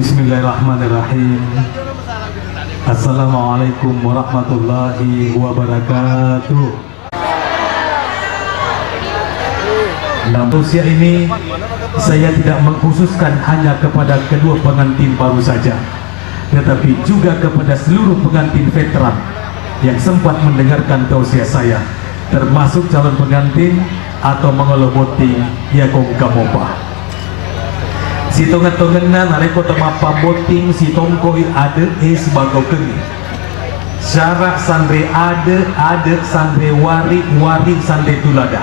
Bismillahirrahmanirrahim. Assalamualaikum warahmatullahi wabarakatuh. Dalam usia ini saya tidak mengkhususkan hanya kepada kedua pengantin baru saja, tetapi juga kepada seluruh pengantin veteran yang sempat mendengarkan tausiah saya, termasuk calon pengantin atau mengeloboti ya kong kamopa. Si tongan-tongan nareko temapa boting si tongkoi ada sebagai kengi. Syarak sandre ada sandre wari sandre tulada.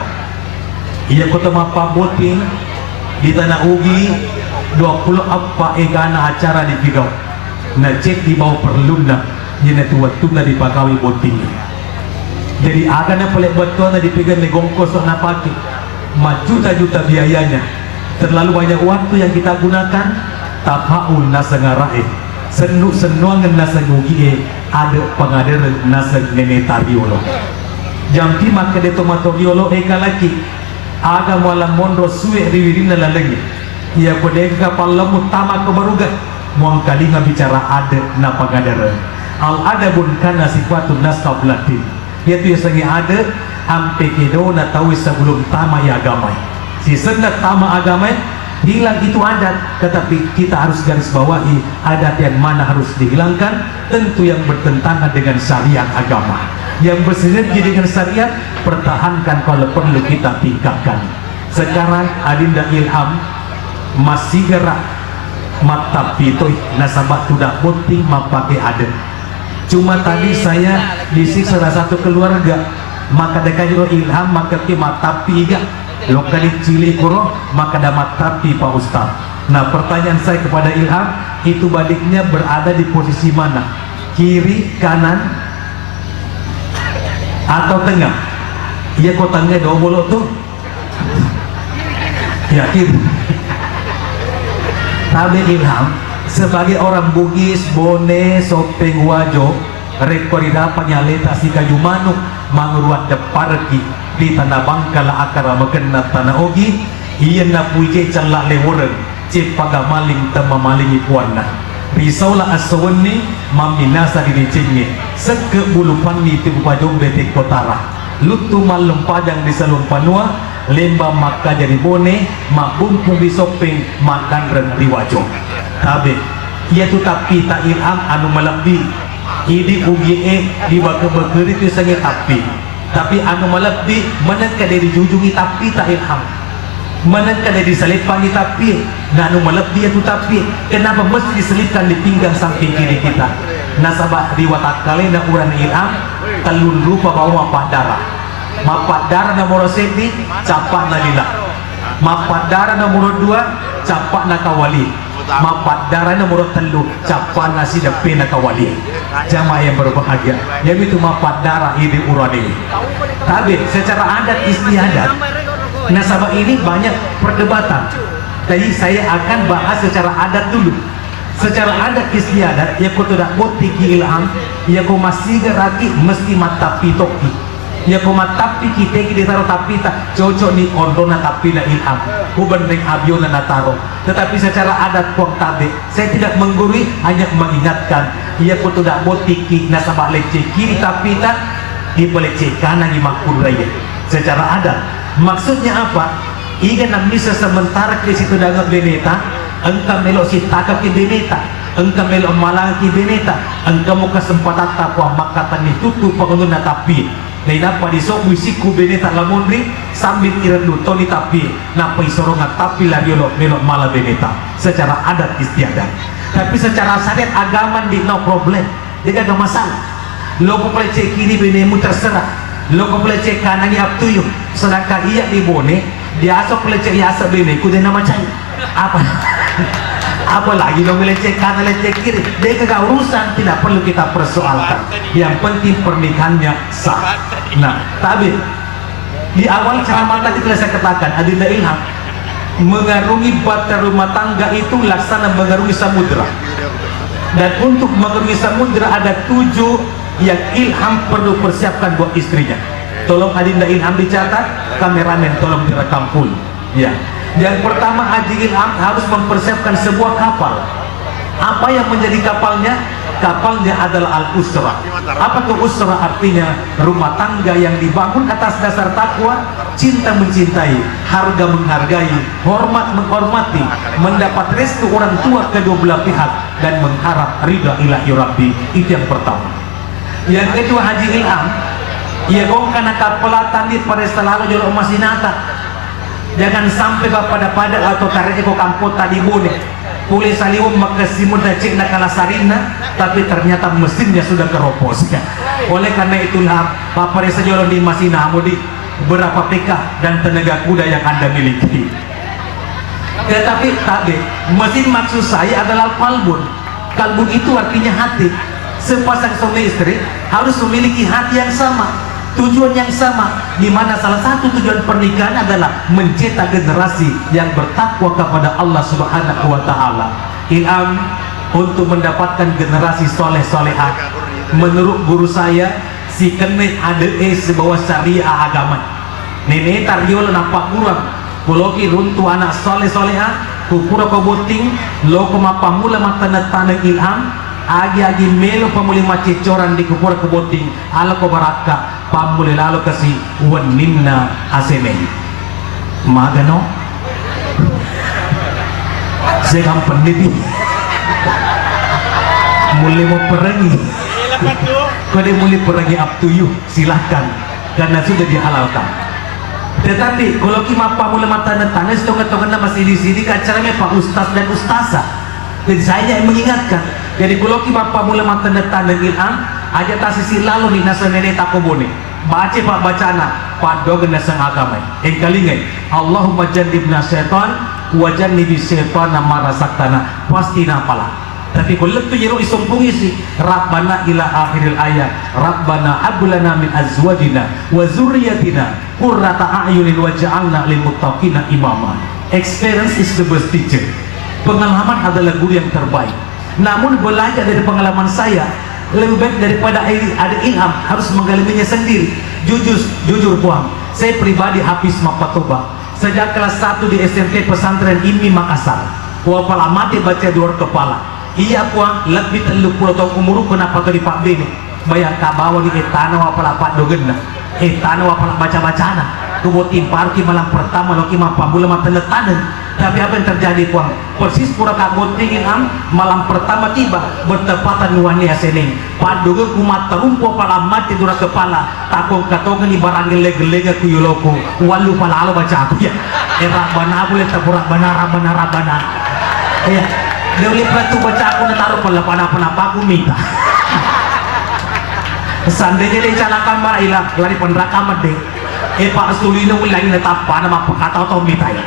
Ia kota mapa boting di tanah ugi 20 apa egana acara di Pidok. Na cek di bawah perluna yana tua tuna di pakawi boting. Jadi agana pelek betul na dipegang negongkos na pakai. Juta-juta biayanya. Terlalu banyak waktu yang kita gunakan. Tapaul nasa ngarae senuangan nasa ngugie ada pengader nasa nenetariolo jampi maka de tomatoriolo ekalaki aga muala mondro suwe riwirina lalengi ia kodega pallamu tama kebaruga muang kalinga bicara ada na pengader al adabun kana sifatun nas qablatin yaitu yang sangi ada ampe kedo na tahu sebelum tama ya agamai si sendat tama agamai hilang itu adat, tetapi kita harus garis bawahi adat yang mana harus dihilangkan, tentu yang bertentangan dengan syariat agama. Yang bersinergi dengan syariat, pertahankan kalau perlu kita tingkatkan. Sekarang Adinda Ilham masih gerak mata pitoi nasabat tidak penting mapake adat. Cuma tadi saya disiksa salah satu keluarga, maka dekajiro Ilham maka ke mata piga lokali cili kuro maka damat tapi Pak Ustaz. Nah pertanyaan saya kepada Ilham, itu badiknya berada di posisi mana? Kiri, kanan, atau tengah? Iya kok tengah dobolo tuh? Ya kiri. Tapi Ilham sebagai orang Bugis, Bone, Sopeng, Wajo, rekorida penyaleta si kayu manuk menguruat deparki di tanah bangkala akara makena tanah ogi iya na puije calak lewuren cip paga maling tema malingi puana risaulah asawani maminasa diri cengi seke bulu panni tipu pajong betik kotara lutu malem padang di salum panua lemba maka jadi bone mak bumpung di sopeng makan renti wajo tabe ia tu tapi tak Ilham anu melebih ini ugie di baka-bakari itu sangat tapi anu melebih menengka dari jujungi tapi tak Ilham menengka dari selipangi tapi nah anu melebih itu tapi kenapa mesti diselipkan di pinggang samping kiri kita nasabah riwatak kalena uran Ilham telun rupa bawa mapat darah nomor seti capak nalila mapat darah nomor 2 capak nakawali mapat darah nomor 3 capak nasi depe nakawali jamaah yang berbahagia yang itu mapat darah ini urani tapi secara adat istiadat nasabah ini banyak perdebatan jadi saya akan bahas secara adat dulu secara adat istiadat ya kau tidak botik Ilham ya kau masih geraki mesti mata pitoki ya kau mata piki teki ditaruh tapi tak cocok ni ondona tapi na Ilham kubandeng abiona nataro tetapi secara adat kuang tabe saya tidak menggurui hanya mengingatkan ia pun tidak botiki nasabah leceh kiri tapi tak dipelece kanan di makul raya secara adat maksudnya apa ikan nak bisa sementara ke situ dagang beneta engkau melok si takak ke beneta engkau melok malang ke beneta engkau mau kesempatan takwa makatan ditutup pengundur tapi lain apa disok wisiku beneta lamunri sambil iran lutoni tapi napa isorongan tapi lagi melok malah beneta secara adat istiadat tapi secara syariat agama di no problem dia gak masalah lo kau pelece kiri benemu terserah lo kau pelece kanan up to you sedangkan iya di bone dia asal pelece iasa bene ku dia nama cai apa apalagi lo meleceh kanan leceh kiri dia gak urusan tidak perlu kita persoalkan yang penting pernikahannya sah. Nah tapi di awal ceramah tadi telah saya katakan Adinda Ilham mengarungi bata rumah tangga itu laksana mengarungi samudra dan untuk mengarungi samudra ada 7 yang Ilham perlu persiapkan buat istrinya. Tolong Adinda Ilham dicatat, kameramen tolong direkam full ya. Yang pertama Haji Ilham harus mempersiapkan sebuah kapal Apa yang menjadi kapalnya? Kapalnya adalah al-usra. Apa itu usra? Artinya rumah tangga yang dibangun atas dasar takwa, cinta mencintai, harga menghargai, hormat menghormati, mendapat restu orang tua kedua belah pihak, dan mengharap ridha ilahi rabbi. Itu yang pertama. Yang kedua, Haji Ilham, ia gong karena kapalatan di pada selalu jolo masinata. Jangan sampai pada atau tarik ko kampot tadi bune. Pulih saliwum makasimun dacik nakala sarina, tapi ternyata mesinnya sudah keropos. Oleh karena itulah Bapak Resa Jolo di Masina Amudi, berapa PK dan tenaga kuda yang Anda miliki. Tetapi tadi mesin maksud saya adalah kalbun. Kalbun itu artinya hati. Sepasang suami istri harus memiliki hati yang sama, tujuan yang sama, di mana salah satu tujuan pernikahan adalah mencetak generasi yang bertakwa kepada Allah Subhanahu wa taala. Ilham untuk mendapatkan generasi soleh solehah, menurut guru saya si kene ada sebuah syariah agama. Nenek tariola nampak kurang, kuloki runtu anak soleh solehah, kukura koboting, lo pamula mata tanah ilham. Agi-agi melo pamuli macicoran di kupura keboting ala ko baraka pamuli lalo kasi waninna aseme magano segang pendidi mulai mau perangi kode mulai perangi up to you, silahkan karena sudah dihalalkan. Tetapi kalau kita pamuli mata netanes tongan-tongan masih di sini acaranya Pak Ustaz dan Ustazah. Jadi saya yang mengingatkan. Jadi kalau kita pamuli mata netanes ilham aja tasisi lalu di nasa nenek takobone. Baca Pak bacana padogen nasa agama. Engkalingai Allahumma jannibna syaitan wa jannibi syaitana ma rasaktana. Pasti napalah. Tapi kalau itu jero isumpungi sih Rabbana ila akhiril ayat Rabbana hablana min azwajina wa zurriyatina qurrata a'yunin waj'alna lil muttaqina imama. Experience is the best teacher. Pengalaman adalah guru yang terbaik. Namun belajar dari pengalaman saya lebih baik daripada ada ilham harus mengalaminya sendiri. Jujur puang, saya pribadi habis mapatoba sejak kelas 1 di SMP pesantren IMI Makassar. Wapal amati baca dua kepala. Iya puang, lebih 30 tahun umur kenapa tuh di Pak Bini bayar kabawa di etana wapal apa dogenna etana wapal baca-bacana kubo timpar ki malam pertama lo ki mapambula mata letanen. Tapi apa yang terjadi puang? Persis pura kabut tinggi malam pertama tiba bertepatan wani asening paduga kumat terumpo pala mati dura kepala takong katongan di barang gelega kuyuloko walu pala alo baca aku ya bana boleh taburak bana rabana ya dia boleh patu baca aku nataruh pala panapa aku minta seandainya dia calakan marah ilah lari penderaka mede Pak Sulino ulang netapa nama pakata atau minta ya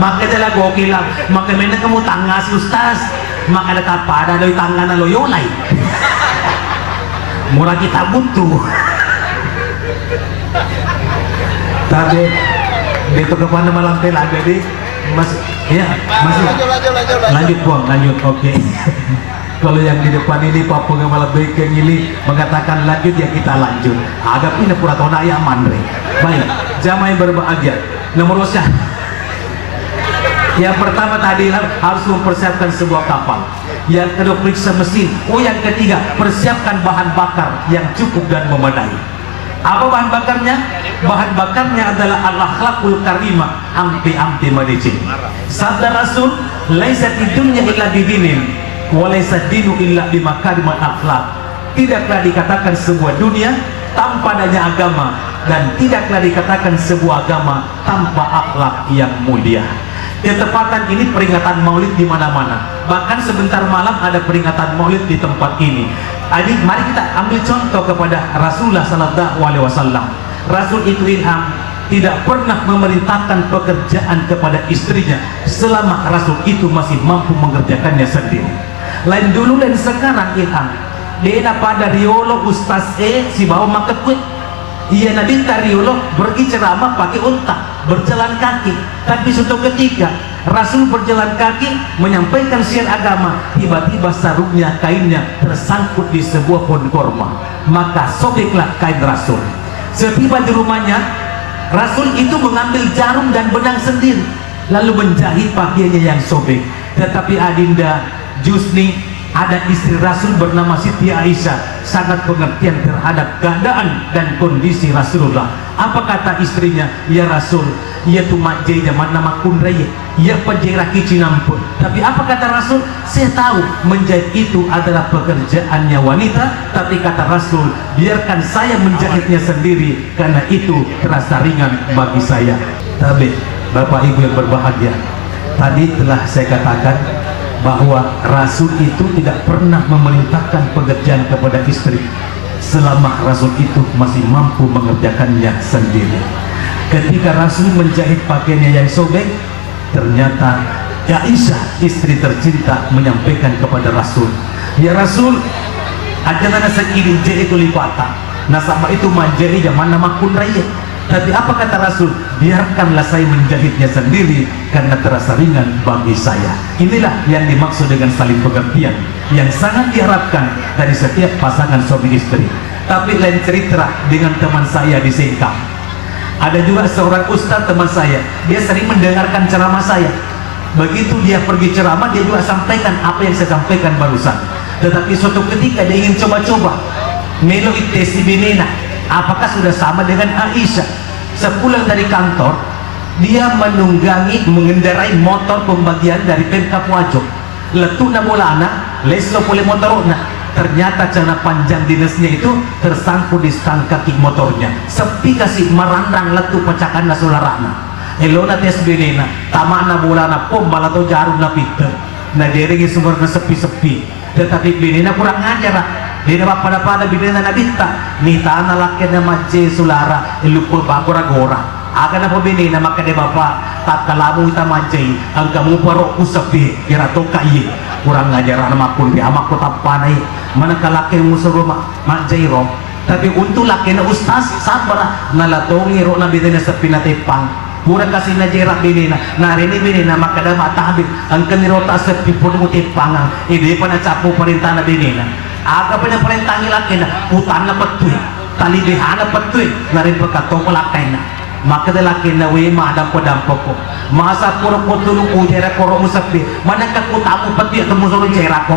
maka adalah gokil lang maka may kamu tanga si Ustaz maka nakapada lo'y tanga na loyolay mura kita butuh tapi dito ka pa na malang telaga di masih lanjut buang lanjut oke. Kalau yang di depan ini Pak Pengamal Bekeng ini mengatakan lanjut ya kita lanjut. Agak ini pura tona ya mandre. Baik, jamaah yang berbahagia. Nomor usia. Yang pertama tadi harus mempersiapkan sebuah kapal. Yang kedua periksa mesin. Yang ketiga persiapkan bahan bakar yang cukup dan memadai. Apa bahan bakarnya? Bahan bakarnya adalah al-akhlaqul karimah ampi madicin. Sabda Rasul, laisa dunya illa bidinin. Walaysa dinu illa bimakarimal akhlak. Tidaklah dikatakan sebuah dunia tanpa adanya agama, dan tidaklah dikatakan sebuah agama tanpa akhlak yang mulia. Ketepatan ini peringatan Maulid di mana-mana. Bahkan sebentar malam ada peringatan Maulid di tempat ini. Adik, mari kita ambil contoh kepada Rasulullah sallallahu alaihi wasallam. Rasul itu ilham tidak pernah memerintahkan pekerjaan kepada istrinya selama Rasul itu masih mampu mengerjakannya sendiri. Lain dulu dan sekarang ilham dia pada riolo Ustaz si bawa makekut iya nabi riolo pergi ceramah pakai unta berjalan kaki. Tapi suatu ketika Rasul berjalan kaki menyampaikan syiar agama, tiba-tiba sarungnya kainnya tersangkut di sebuah pohon korma, maka sobeklah kain Rasul. Setiba di rumahnya Rasul itu mengambil jarum dan benang sendiri. lalu menjahit pakaiannya yang sobek. Tetapi Adinda Jusni, ada istri Rasul bernama Siti Aisyah, sangat pengertian terhadap keadaan dan kondisi Rasulullah. Apa kata istrinya? Ya Rasul, ia tu majai zaman nama kunraya, ia penjara kicinampun. Tapi apa kata Rasul? Saya tahu menjahit itu adalah pekerjaannya wanita, tapi kata Rasul, biarkan saya menjahitnya sendiri karena itu terasa ringan bagi saya. Tapi Bapak Ibu yang berbahagia, tadi telah saya katakan bahwa Rasul itu tidak pernah memerintahkan pekerjaan kepada istri selama Rasul itu masih mampu mengerjakannya sendiri. Ketika Rasul menjahit pakaiannya yang sobek, ternyata Aisyah, istri tercinta, menyampaikan kepada Rasul, ya Rasul, ajangan sekili jahit lipata nasabah itu majari zaman nama kunraya. Tapi apa kata Rasul? Biarkanlah saya menjahitnya sendiri karena terasa ringan bagi saya. Inilah yang dimaksud dengan saling pengertian yang sangat diharapkan dari setiap pasangan suami istri. Tapi lain cerita dengan teman saya di Singkang. Ada juga seorang ustaz teman saya, dia sering mendengarkan ceramah saya. Begitu dia pergi ceramah, dia juga sampaikan apa yang saya sampaikan barusan. Tetapi suatu ketika dia ingin coba-coba melo tes binena, apakah sudah sama dengan Aisyah? Sepulang dari kantor, dia mengendarai motor pembagian dari Pemkap Wajo. Letuk na bolana, leslo pole motorna. Ternyata celana panjang dinasnya itu tersangkut di stang kaki motornya. Sepi kasih merandang letuk pecahkan na sularana. Elona tes benena, tamak na bolana pom balato jarum na piter. Na deringi sumber na sepi-sepi. Tetapi benena kurang ngajar. Di dapat pada bidana nabita ni tanah laki na maje sulara ilupo bakura gora aga na pabini na maka de bapak tak kalamu ita maje ang kamu paro usapi kira to kai kurang ngajar na makun di amak ko tapanay mana kalaki mo sa rumah maje ro. Tapi untuk laki na ustaz sabar nalatongi ro na bidana sa pinatipang pura kasi na jera binina narini binina makada matahabit ang kanirota sa pipun utipangang hindi pa na chapo parinta na binina. Aga pa niya parintangi laki na putan na patuloy, talibihan na patuloy, na rin pagkatong lakay na. Makadalaki na we madampo-dampo ko. Masa puro ko tulong ko, jera koro mo sabi, managkakuta mo pati at musulong jera ko.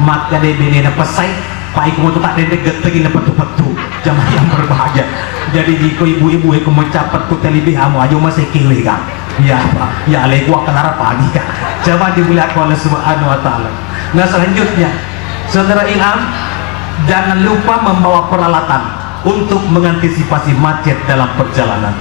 Makadibini na pasay, paik mo ito tatin na gatagin na patu-patu. Jama yang berbahagia. Jadi di ko ibu-ibu ko mencapat ko talibihan mo, ayaw masikiwi ka. Ya pa, ya alay ko akalara pagi ka. Jama dibuli ako Allah subhanahu wa ta'ala. Nah selanjutnya, Saudara Ilham, jangan lupa membawa peralatan untuk mengantisipasi macet dalam perjalanan.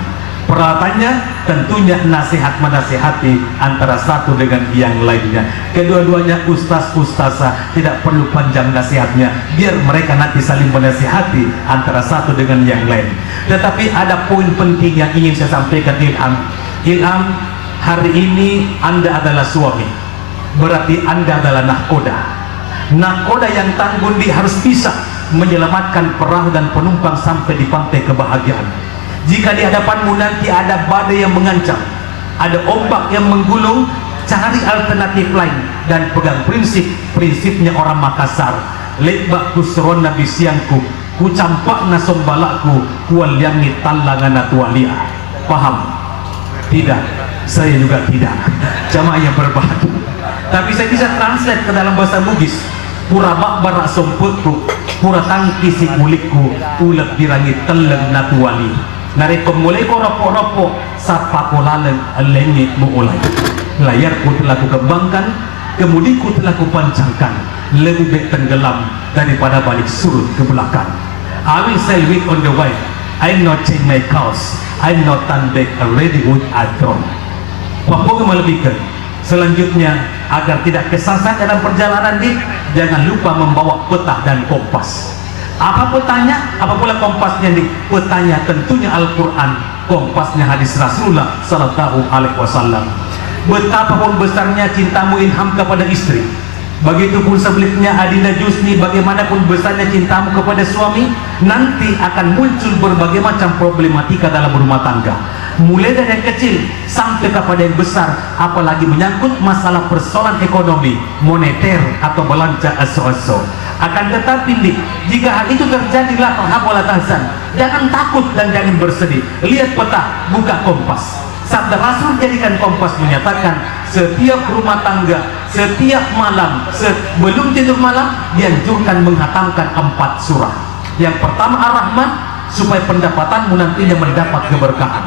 Peralatannya tentunya nasihat menasihati antara satu dengan yang lainnya. Kedua-duanya ustaz-ustazah, tidak perlu panjang nasihatnya, biar mereka nanti saling menasihati antara satu dengan yang lain. Tetapi ada poin penting yang ingin saya sampaikan Ilham. Ilham, hari ini Anda adalah suami, berarti Anda adalah nahkoda. Nakoda yang tangguh harus bisa menyelamatkan perahu dan penumpang sampai di pantai kebahagiaan. Jika di hadapanmu nanti ada badai yang mengancam, ada ombak yang menggulung, cari alternatif lain dan pegang prinsipnya orang Makassar. Lebak kusron nabi siangku, ku campak na sombalakku, kual yangi talangan natualia. Paham? Tidak, saya juga tidak. Jamaah yang berbahagia. Tapi saya bisa translate ke dalam bahasa Bugis. Pura bakbarak somputku, pura tangki si kulikku, ulat dirangi teleng natuali. Narekom mulai ko ropo-ropo, sapa ko laleng alengit mo ulay. Layarku telah ku kembangkan, kemudiku telah ku pancangkan, lebih baik tenggelam daripada balik surut ke belakang. I will sail with on the way. I'm not change my course. I'm not turn back already with a throne. Wapun melebihkan. Selanjutnya, agar tidak kesasar dalam perjalanan ini, jangan lupa membawa peta dan kompas. Apa petanya? Apa pula kompasnya nih? Petanya tentunya Al-Quran, kompasnya hadis Rasulullah Sallallahu Alaihi Wasallam. Betapapun besarnya cintamu Ilham kepada istri, begitupun sebaliknya Adinda Jusni, bagaimanapun besarnya cintamu kepada suami, nanti akan muncul berbagai macam problematika dalam rumah tangga. Mulai dari yang kecil sampai kepada yang besar, apalagi menyangkut masalah persoalan ekonomi, moneter atau belanja aso-aso. Akan tetapi nih, jika hal itu terjadilah wala tahzan, jangan takut dan jangan bersedih. Lihat peta, buka kompas. Sabda Rasul jadikan kompas menyatakan setiap rumah tangga, setiap malam sebelum tidur malam dianjurkan menghatamkan 4 surah. Yang pertama Ar-Rahman, supaya pendapatanmu nantinya mendapat keberkahan.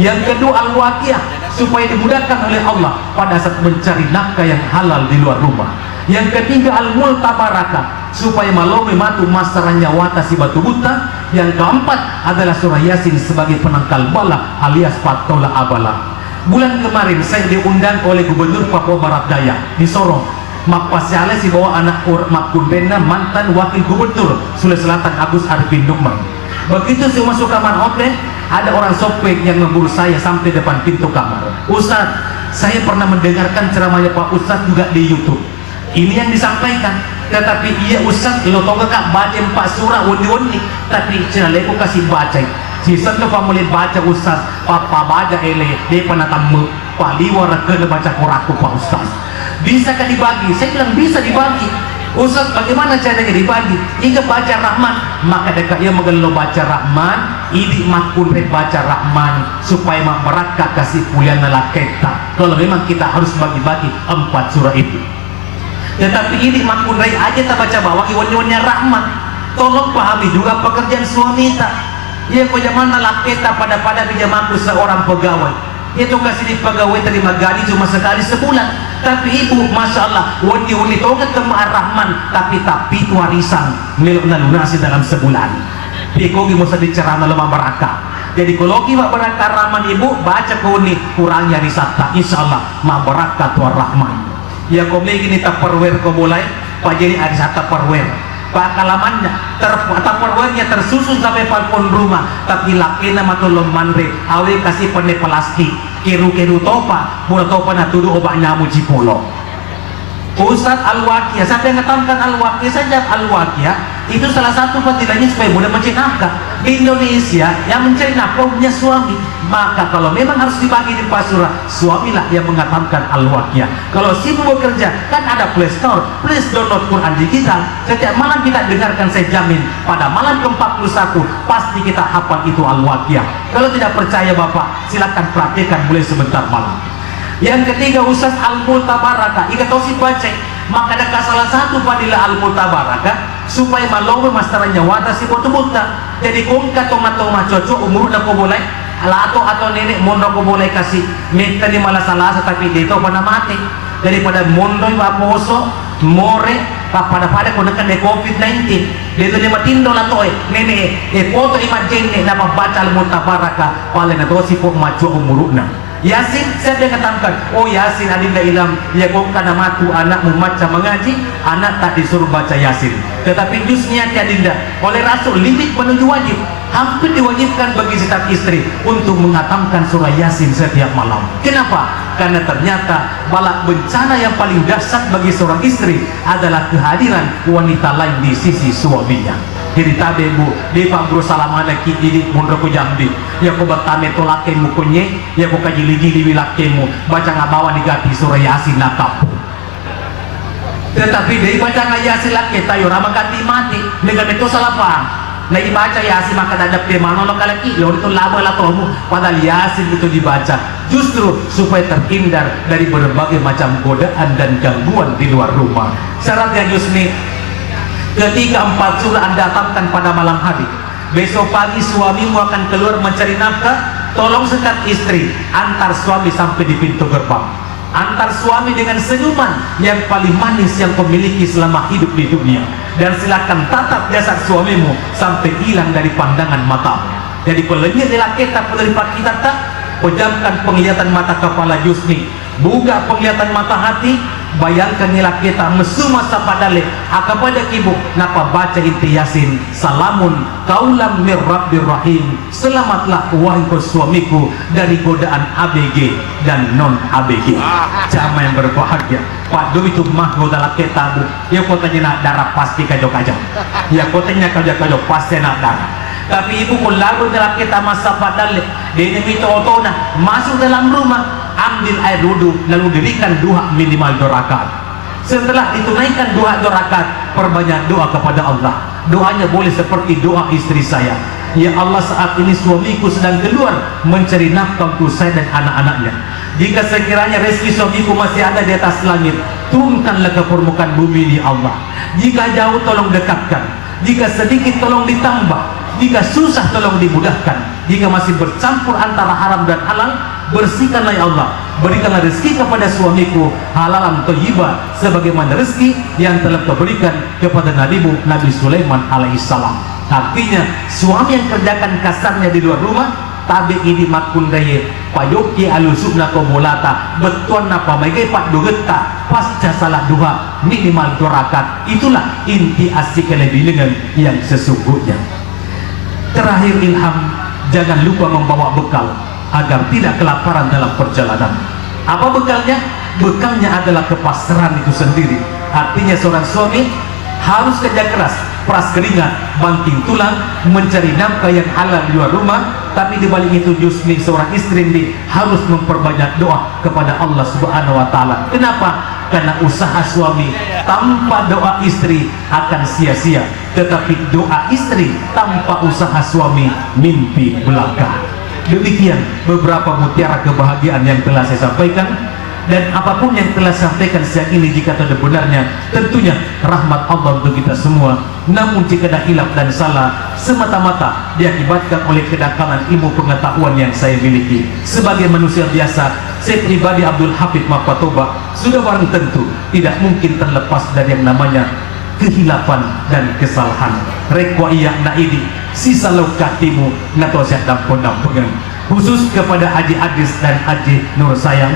Yang kedua Al-Waqiah, supaya dimudahkan oleh Allah pada saat mencari nafkah yang halal di luar rumah. Yang ketiga Al-Multabaraka, supaya melalui matu masaranya watasi batu buta. Yang keempat adalah surah Yasin sebagai penangkal bala alias patola abala. Bulan kemarin saya diundang oleh Gubernur Papua Barat Daya di Sorong. Mapasiale si bawa anak Mak Kundena mantan wakil gubernur Sulawesi Selatan Agus Arifin Nukman. Begitu saya masuk kamar hotel, ada orang sopek yang memburu saya sampai depan pintu kamar. Ustaz, saya pernah mendengarkan ceramahnya Pak Ustaz juga di YouTube. Ini yang disampaikan, tetapi iya Ustaz lo tau gak baca 4 surah undi-undi, tapi cina leku kasih baca. Sisan tu mulai baca Ustaz, papa baca ele, dia pernah tamu paliwara kena baca koraku Pak Ustaz. Bisa kan dibagi? Saya bilang bisa dibagi. Ustaz, bagaimana caranya dibagi? Jika baca Rahman, maka dekat ia mengelola baca Rahman, idi makun baca Rahman supaya mak meraka kasih pulian nalaketa. Kalau memang kita harus bagi-bagi 4 surah itu. Tetapi ini makun rai aja tak baca bawah iwan-iwannya Rahman. Tolong pahami juga pekerjaan suami tak. Ia kau mana laketa pada pinjamaku seorang pegawai. Itu kasih di pegawai terima gaji cuma sekali sebulan. Tapi ibu, masya Allah, wani togat kemar Rahman, tapi itu warisan melok na lunasi dalam sebulan. Pikogi masa dicerana lemah beraka. Jadi kalau kita beraka Rahman ibu, baca kau ni kurangnya risata. Insya Allah, ma beraka tuar Rahman. Ya kau begini tak perwer kau boleh, pajeri ada satu perwer. Pakalamannya tupperwarenya tersusun sampai balkon rumah, tapi laki nama tolong mandre awe kasih pene plastik keru topa pura topa na tudu obat nyamu cipolo. Ustaz Al-Waqiah, siapa yang mengetahukan Al-Waqiah saja? Al-Waqiah itu salah satu fadilahnya supaya mudah mencari nafkah. Di Indonesia yang mencari nafkah punya suami, maka kalau memang harus dibagi di surah, suamilah yang mengatakan Al-Waqiah. Kalau sibuk bekerja, kan ada Play Store, please download Quran digital. Setiap malam kita dengarkan, saya jamin pada malam ke-41 pasti kita hafal itu Al-Waqiah. Kalau tidak percaya Bapak, silakan praktekkan mulai sebentar malam. Yang ketiga Ustaz Al-Multabaraka, ika tau si baca, maka ada salah satu fadilah Al-Multabaraka supaya malongo mastaranya wata si botu-buta. Jadi kung katong-matong cocok umur na ko boleh atau nenek mondo ko boleh kasih minta ni malah salah tapi dito pa na mati daripada mondo yung aposo more pada ko nakan de COVID-19 dito ni matindo na to nene foto imagine na mabaca Al-Multabaraka pala na to si po macho umuro na. Yasin, saya dia katakan, oh Yasin adinda ilam, ya kau kana matu anak membaca mengaji, anak tak disuruh baca Yasin. Tetapi jusnya adinda, oleh Rasul limit menuju wajib, hampir diwajibkan bagi setiap istri untuk menghatamkan surah Yasin setiap malam. Kenapa? Karena ternyata bala bencana yang paling dahsyat bagi seorang istri adalah kehadiran wanita lain di sisi suaminya. Jadi tabe bu, di Pak Guru Salamana ki ini mundur ku jambi. Ya ko batame tolakemu kunye, ya ko kajili-gili wilakemu, baca ngabawa digati surah Yasin nakap. Tetapi dari baca Yasin laki tayo ramang ganti mati, dengan itu salah paham. Na ibaca Yasin maka dadap de manono kalaki, yo itu laba latomu, padahal Yasin itu dibaca justru supaya terhindar dari berbagai macam godaan dan gangguan di luar rumah. Syaratnya Yusni ketika 4 surah Anda datangkan pada malam hari, besok pagi suamimu akan keluar mencari nafkah. Tolong sekat istri, antar suami sampai di pintu gerbang, antar suami dengan senyuman yang paling manis yang kau miliki selama hidup di dunia, dan silakan tatap jasad suamimu sampai hilang dari pandangan mata. Jadi pelenyit lelaki tak penerima kita tak pejamkan penglihatan mata kepala Yusni, buka penglihatan mata hati. Bayangkan nila kita mesuma sapadale kepada ibu napa baca inti Yasin, salamun kaulam mir rabbir rahim, selamatlah wahai suamiku dari godaan ABG dan non ABG. Jamaah yang berbahagia, Pak Do itu mah godala kita bu, ya kotanya nak darah pasti kajok-kajok, ya kotanya kajok-kajok pasti nak darah. Tapi ibu pun lalu dalam kita masa padale dia itu otona masuk dalam rumah, ambil air wudhu lalu dirikan 2 minimal 2 rakaat. Setelah ditunaikan 2 rakaat, perbanyak doa kepada Allah. Doanya boleh seperti doa istri saya, ya Allah, saat ini suamiku sedang keluar mencari nafkah untuk saya dan anak-anaknya. Jika sekiranya rezeki suamiku masih ada di atas langit, turunkanlah ke permukaan bumi ya Allah. Jika jauh tolong dekatkan, jika sedikit tolong ditambah, jika susah tolong dimudahkan, jika masih bercampur antara haram dan halal, bersihkanlah ya Allah. Berikanlah rezeki kepada suamiku halalan thayyibah sebagaimana rezeki yang telah kau berikan kepada nabimu Nabi Sulaiman alaihissalam. Artinya suami yang kerjakan kasarnya di luar rumah, tabi ini makundaye payoki alusubna komulata betuan apa megai pak dugeta pasca salah duha minimal 2 rakaat. Itulah inti asik kelebihan yang sesungguhnya. Terakhir, ilham, jangan lupa membawa bekal agar tidak kelaparan dalam perjalanan. Apa bekalnya? Bekalnya adalah kepasrahan itu sendiri. Artinya seorang suami harus kerja keras, peras keringat, banting tulang, mencari nafkah yang halal di luar rumah. Tapi di balik itu justru seorang istri ini harus memperbanyak doa kepada Allah Subhanahu wa taala. Kenapa? Karena usaha suami tanpa doa istri akan sia-sia, tetapi doa istri tanpa usaha suami mimpi belaka. Demikian beberapa mutiara kebahagiaan yang telah saya sampaikan, dan apapun yang telah saya sampaikan siang ini jika ada benarnya tentunya rahmat Allah untuk kita semua. Namun jika ada hilaf dan salah, semata-mata diakibatkan oleh kedangkalan ilmu pengetahuan yang saya miliki. Sebagai manusia biasa, saya pribadi Abdul Hafid Mafatoba sudah barang tentu tidak mungkin terlepas dari yang namanya kehilafan dan kesalahan. Rekwa iya naidi sisa lokatimu nato syadam pondam-pengen. Khusus kepada Haji Adis dan Haji Nur Sayang,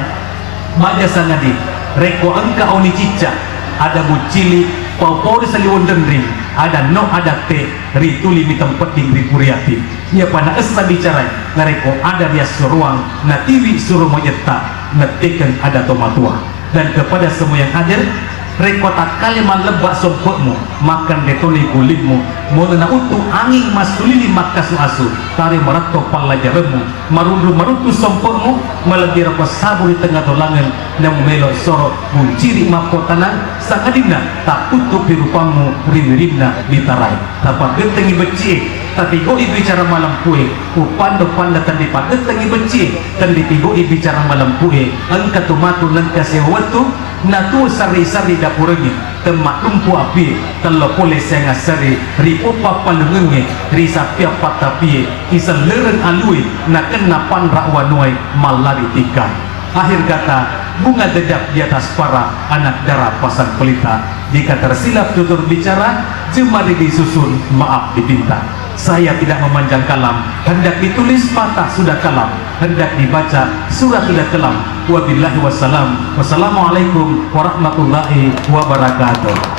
Maja Sangadi, rekwa engka oni cica, ada bucili, pau-pau saliwon dendring, ada no ada te, rituli mitem peting ripuriati. Ya pada esa bicara, ngareko ada dia suruang, natiwi suruh monyeta, netikan ada tomatua. Dan kepada semua yang hadir, rekota kalimat lebak sompokmu, makan detoli kulitmu, mulana utuh angin masulili makasu asu, tari merato palajaremu, marutu sompokmu, melebih rapa sabu di tengah dolangan, namu melok sorok, bunciri makotanan, sakadina, tak tutup birupamu, riwirimna ditarai, tapak getengi beci, tapi go bicara malam kue, upanda tadi pak getengi beci, dan ditigo bicara malam kue, engka tumatu nengka sewatu, natu sari-sari dapurnya temak lumpu api telah boleh saya ngasari ripo papalungenge risa pia patapi isan leren alui na kena panra wanuai malari tikan. Akhir kata, bunga dedap di atas para anak darah pasang pelita. Jika tersilap tutur bicara, jemari disusun, maaf dipinta. Saya tidak memanjang kalam, hendak ditulis patah sudah kalam, hendak dibaca surat sudah kelam. Wabillahi wassalam. Wassalamualaikum warahmatullahi wabarakatuh.